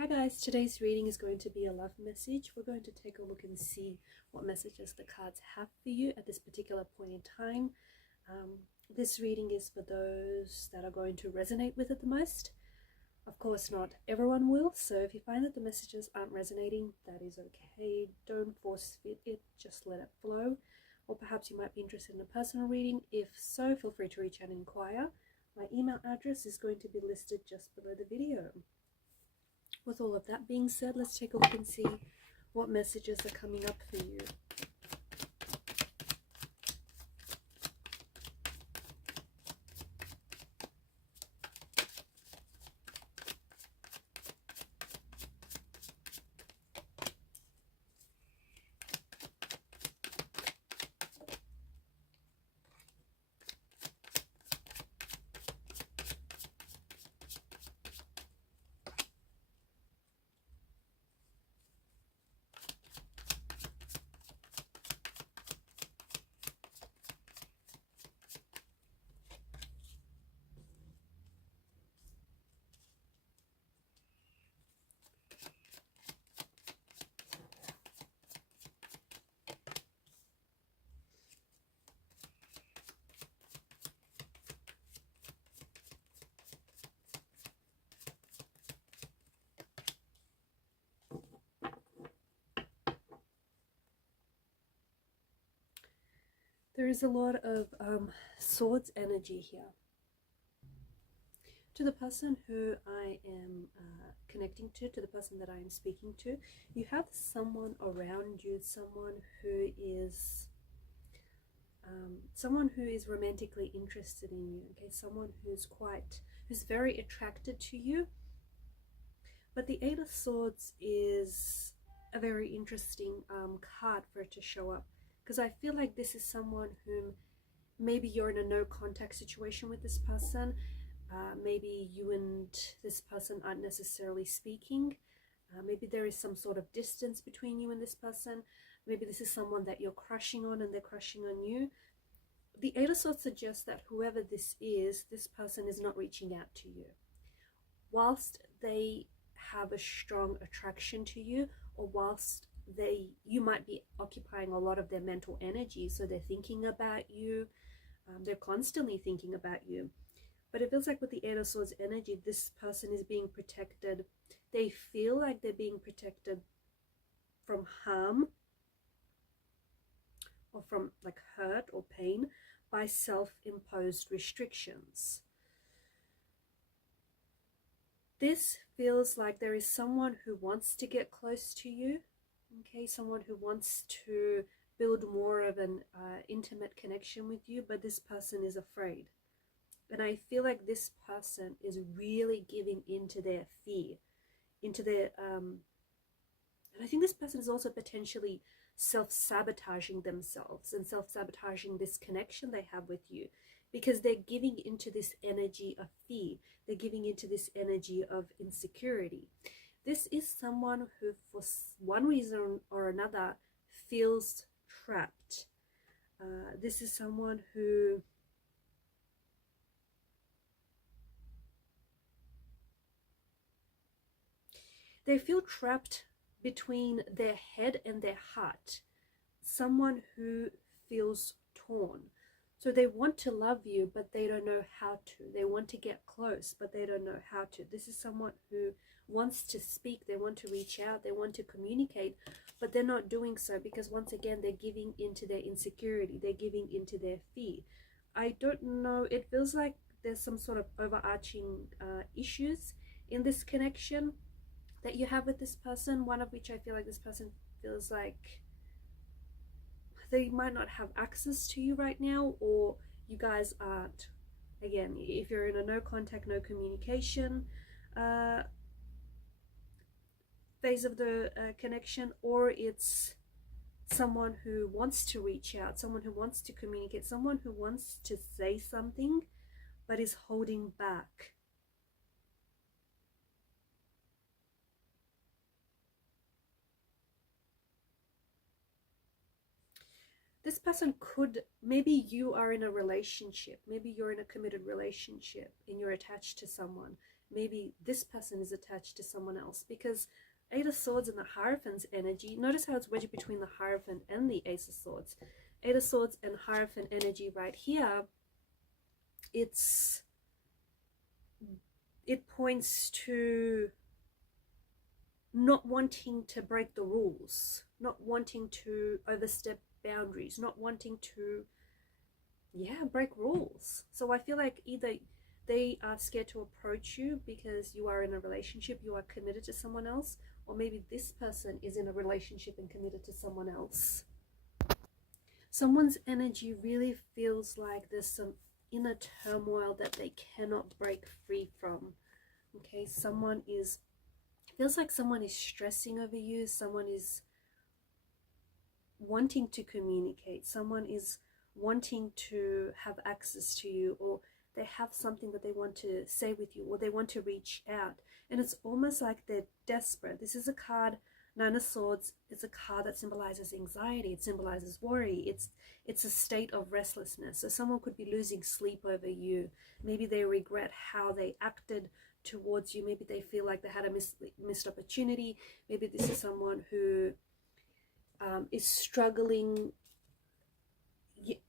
Hi guys, today's reading is going to be a love message. We're going to take a look and see what messages the cards have for you at this particular point in time. This reading is for those that are going to resonate with it the most. Of course, not everyone will, so if you find that the messages aren't resonating, that is okay. Don't force fit it, just let it flow. Or perhaps you might be interested in a personal reading. If so, feel free to reach out and inquire. My email address is going to be listed just below the video. With all of that being said, let's take a look and see what messages are coming up for you. There is a lot of swords energy here. To the person who I am connecting to the person that I am speaking to, you have someone around you, someone who is romantically interested in you. Okay, someone who's very attracted to you. But the Eight of Swords is a very interesting card for it to show up, because I feel like this is someone whom maybe you're in a no contact situation with this person. Maybe you and this person aren't necessarily speaking. Maybe there is some sort of distance between you and this person. Maybe this is someone that you're crushing on and they're crushing on you. The Eight of Swords suggests that whoever this person is not reaching out to you. Whilst they have a strong attraction to you, or whilst you might be occupying a lot of their mental energy, so they're thinking about you, they're constantly thinking about you. But it feels like with the Eight of Swords energy, this person is being protected. They feel like they're being protected from harm, or from like hurt or pain, by self-imposed restrictions. This feels like there is someone who wants to get close to you, okay, someone who wants to build more of an intimate connection with you, but this person is afraid. And I feel like this person is really giving into their fear, into their, and I think this person is also potentially self-sabotaging themselves and self-sabotaging this connection they have with you, because they're giving into this energy of fear. They're giving into this energy of insecurity. This is someone who, for one reason or another, feels trapped. This is someone who they feel trapped between their head and their heart. Someone who feels torn. So they want to love you, but they don't know how to. They want to get close, but they don't know how to. This is someone who wants to speak, they want to reach out, they want to communicate, but they're not doing so because, once again, they're giving into their insecurity. They're giving into their fear. I don't know, it feels like there's some sort of overarching issues in this connection that you have with this person, one of which I feel like this person feels like they might not have access to you right now, or you guys aren't, again, if you're in a no contact, no communication phase of the connection, or it's someone who wants to reach out, someone who wants to communicate, someone who wants to say something but is holding back. This person could, maybe you are in a relationship, maybe you're in a committed relationship and you're attached to someone, maybe this person is attached to someone else, because Eight of Swords and the Hierophant's energy, notice how it's wedged between the Hierophant and the Ace of Swords. Eight of Swords and Hierophant energy right here, it points to not wanting to break the rules, not wanting to overstep boundaries, not wanting to, break rules. So I feel like either they are scared to approach you because you are in a relationship, you are committed to someone else, or maybe this person is in a relationship and committed to someone else. Someone's energy really feels like there's some inner turmoil that they cannot break free from. Okay, feels like someone is stressing over you, someone is wanting to communicate, someone is wanting to have access to you, or they have something that they want to say with you, or they want to reach out. And it's almost like they're desperate. This is a card, Nine of Swords. It's a card that symbolizes anxiety. It symbolizes worry. It's a state of restlessness. So someone could be losing sleep over you. Maybe they regret how they acted towards you. Maybe they feel like they had a missed opportunity. Maybe this is someone who is struggling.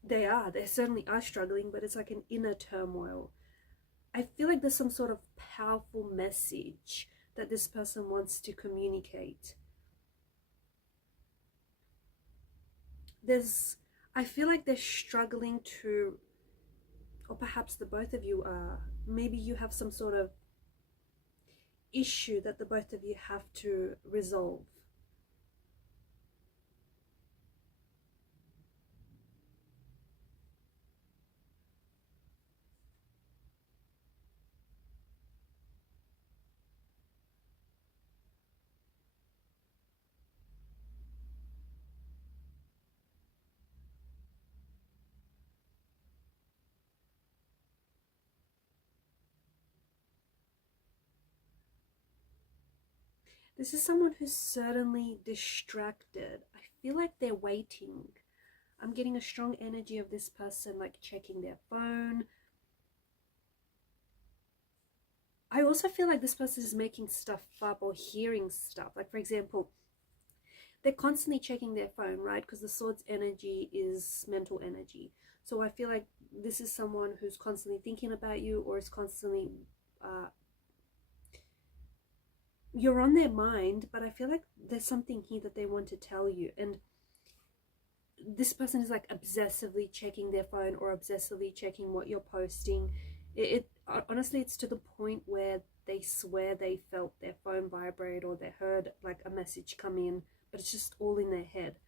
They certainly are struggling, but it's like an inner turmoil. I feel like there's some sort of powerful message that this person wants to communicate. I feel like they're struggling to, or perhaps the both of you are, maybe you have some sort of issue that the both of you have to resolve. This is someone who's certainly distracted. I feel like they're waiting. I'm getting a strong energy of this person like checking their phone. I also feel like this person is making stuff up or hearing stuff. Like, for example, they're constantly checking their phone, right? Because the Swords energy is mental energy. So I feel like this is someone who's constantly thinking about you, or is constantly you're on their mind, but I feel like there's something here that they want to tell you. And this person is like obsessively checking their phone or obsessively checking what you're posting. Honestly, it's to the point where they swear they felt their phone vibrate, or they heard like a message come in, but it's just all in their head.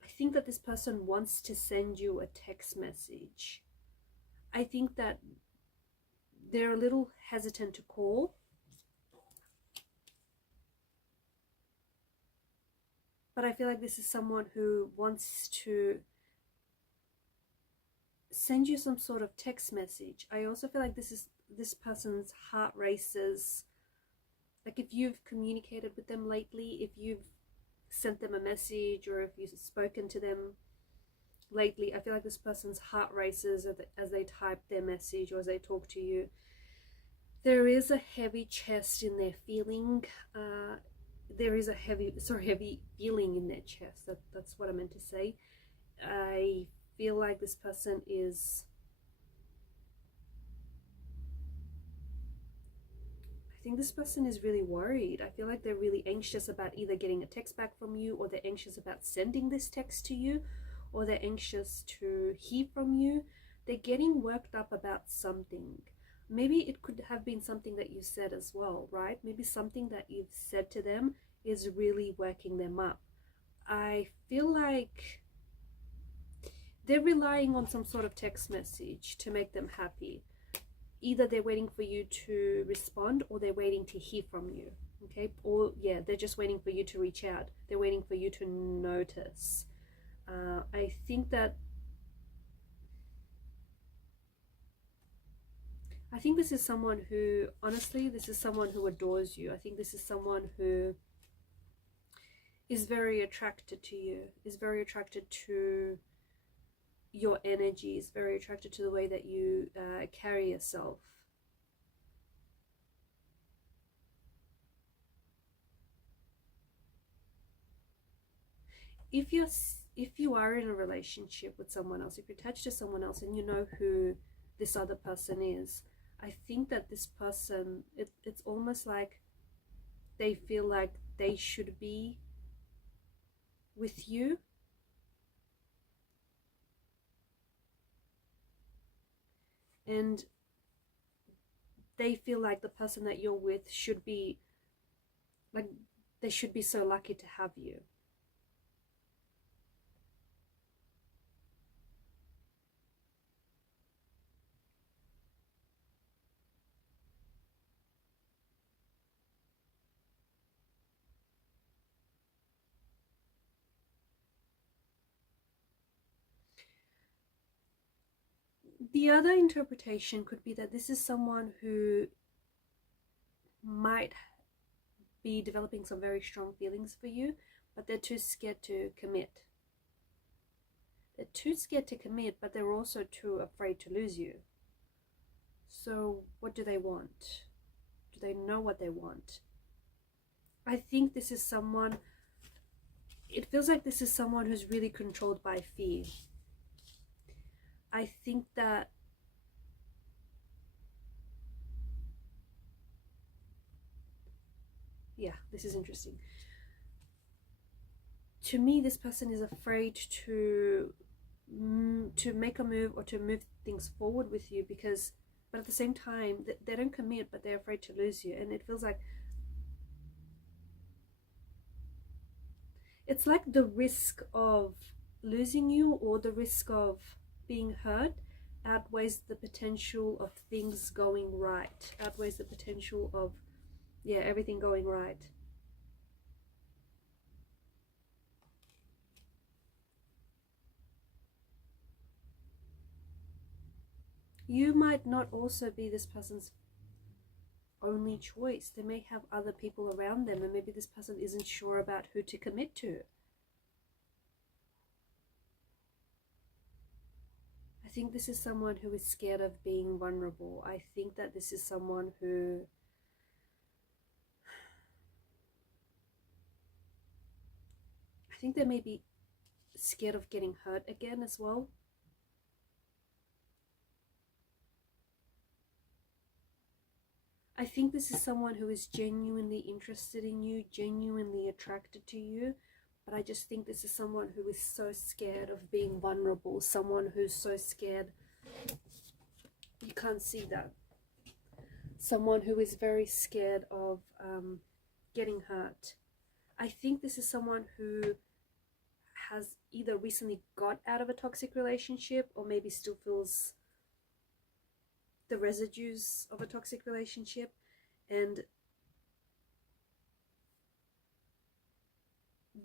I think that this person wants to send you a text message. I think that they're a little hesitant to call, but I feel like this is someone who wants to send you some sort of text message. I also feel like this person's heart races. Like, if you've communicated with them lately, if you've sent them a message, or if you've spoken to them lately, I feel like this person's heart races as they type their message or as they talk to you. There is a heavy chest in their feeling. There is a heavy feeling in their chest. That's what I meant to say. I feel like this person is, I think this person is really worried. I feel like they're really anxious about either getting a text back from you, or they're anxious about sending this text to you, or they're anxious to hear from you. They're getting worked up about something. Maybe it could have been something that you said as well, right? Maybe something that you've said to them is really working them up. I feel like they're relying on some sort of text message to make them happy. Either they're waiting for you to respond, or they're waiting to hear from you. Okay, or they're just waiting for you to reach out. They're waiting for you to notice. I think this is someone who, honestly, this is someone who adores you. I think this is someone who is very attracted to you, is very attracted to your energy, is very attracted to the way that you carry yourself. if you are in a relationship with someone else, if you're attached to someone else and you know who this other person is, I think that this person, it's almost like they feel like they should be with you. And they feel like the person that you're with should be, like, they should be so lucky to have you. The other interpretation could be that this is someone who might be developing some very strong feelings for you, but they're too scared to commit. They're too scared to commit, but they're also too afraid to lose you. So what do they want? Do they know what they want? I think this is someone, it feels like this is someone who's really controlled by fear. I think that yeah, this is interesting. To me, this person is afraid to make a move or to move things forward with you, because, but at the same time, they don't commit, but they're afraid to lose you. And it feels like it's like the risk of losing you or the risk of being hurt outweighs the potential of things going right, outweighs the potential of, yeah, everything going right. You might not also be this person's only choice. They may have other people around them, and maybe this person isn't sure about who to commit to. I think this is someone who is scared of being vulnerable. I think that this is someone who I think they may be scared of getting hurt again as well. I think this is someone who is genuinely interested in you, genuinely attracted to you, but I just think this is someone who is so scared of being vulnerable, someone who's so scared. You can't see that. Someone who is very scared of getting hurt. I think this is someone who has either recently got out of a toxic relationship or maybe still feels the residues of a toxic relationship, and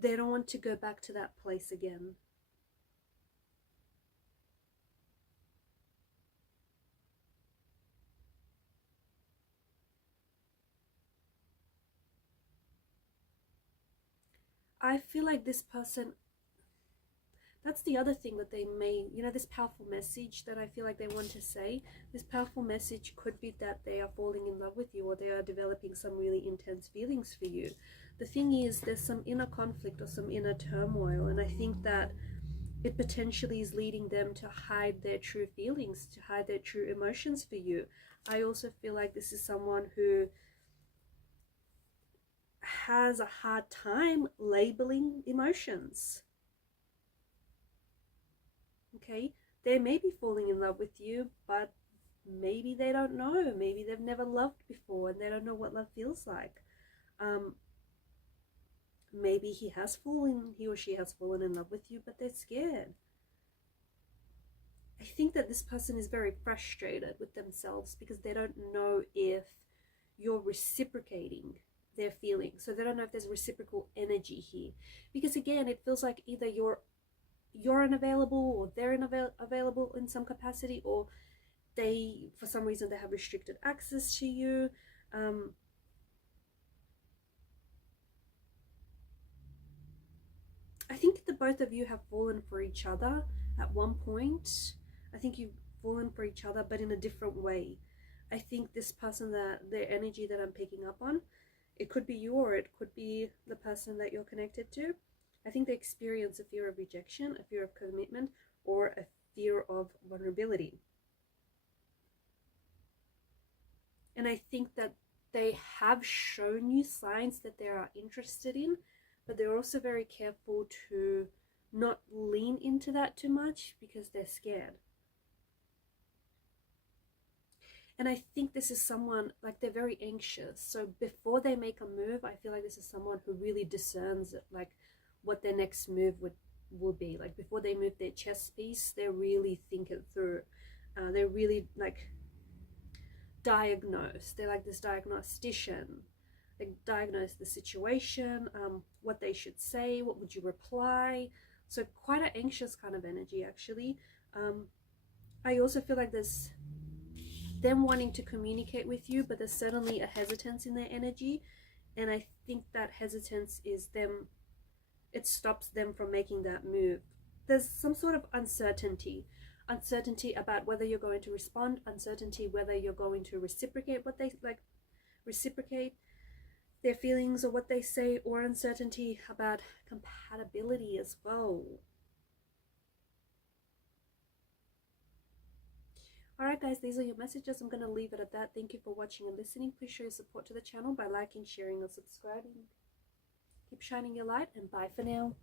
they don't want to go back to that place again. I feel like this person, that's the other thing that they may, you know, this powerful message that I feel like they want to say, this powerful message could be that they are falling in love with you, or they are developing some really intense feelings for you. The thing is, there's some inner conflict or some inner turmoil, and I think that it potentially is leading them to hide their true feelings, to hide their true emotions for you. I also feel like this is someone who has a hard time labeling emotions. Okay, they may be falling in love with you, but maybe they don't know. Maybe they've never loved before and they don't know what love feels like. Maybe he or she has fallen in love with you, but they're scared. I think that this person is very frustrated with themselves because they don't know if you're reciprocating their feelings. So they don't know if there's reciprocal energy here. Because again, it feels like either you're unavailable or they're unavailable in some capacity, or they, for some reason, they have restricted access to you. I think the both of you have fallen for each other at one point. I think you've fallen for each other, but in a different way. I think this person, that their energy that I'm picking up on, it could be you or it could be the person that you're connected to. I think they experience a fear of rejection, a fear of commitment, or a fear of vulnerability. And I think that they have shown you signs that they are interested in, but they're also very careful to not lean into that too much because they're scared. And I think this is someone, like, they're very anxious. So before they make a move, I feel like this is someone who really discerns it, like what their next move will be. Like before they move their chess piece, they really think it through. They really like diagnose. They're like this diagnostician. They diagnose the situation, what they should say, what would you reply. So quite an anxious kind of energy, actually. I also feel like there's them wanting to communicate with you, but there's certainly a hesitance in their energy, and I think that hesitance is them, it stops them from making that move. There's some sort of uncertainty about whether you're going to respond, uncertainty whether you're going to reciprocate what they like, reciprocate their feelings or what they say, or uncertainty about compatibility as well. Alright guys, these are your messages. I'm going to leave it at that. Thank you for watching and listening. Please show your support to the channel by liking, sharing, or subscribing. Keep shining your light, and bye for now.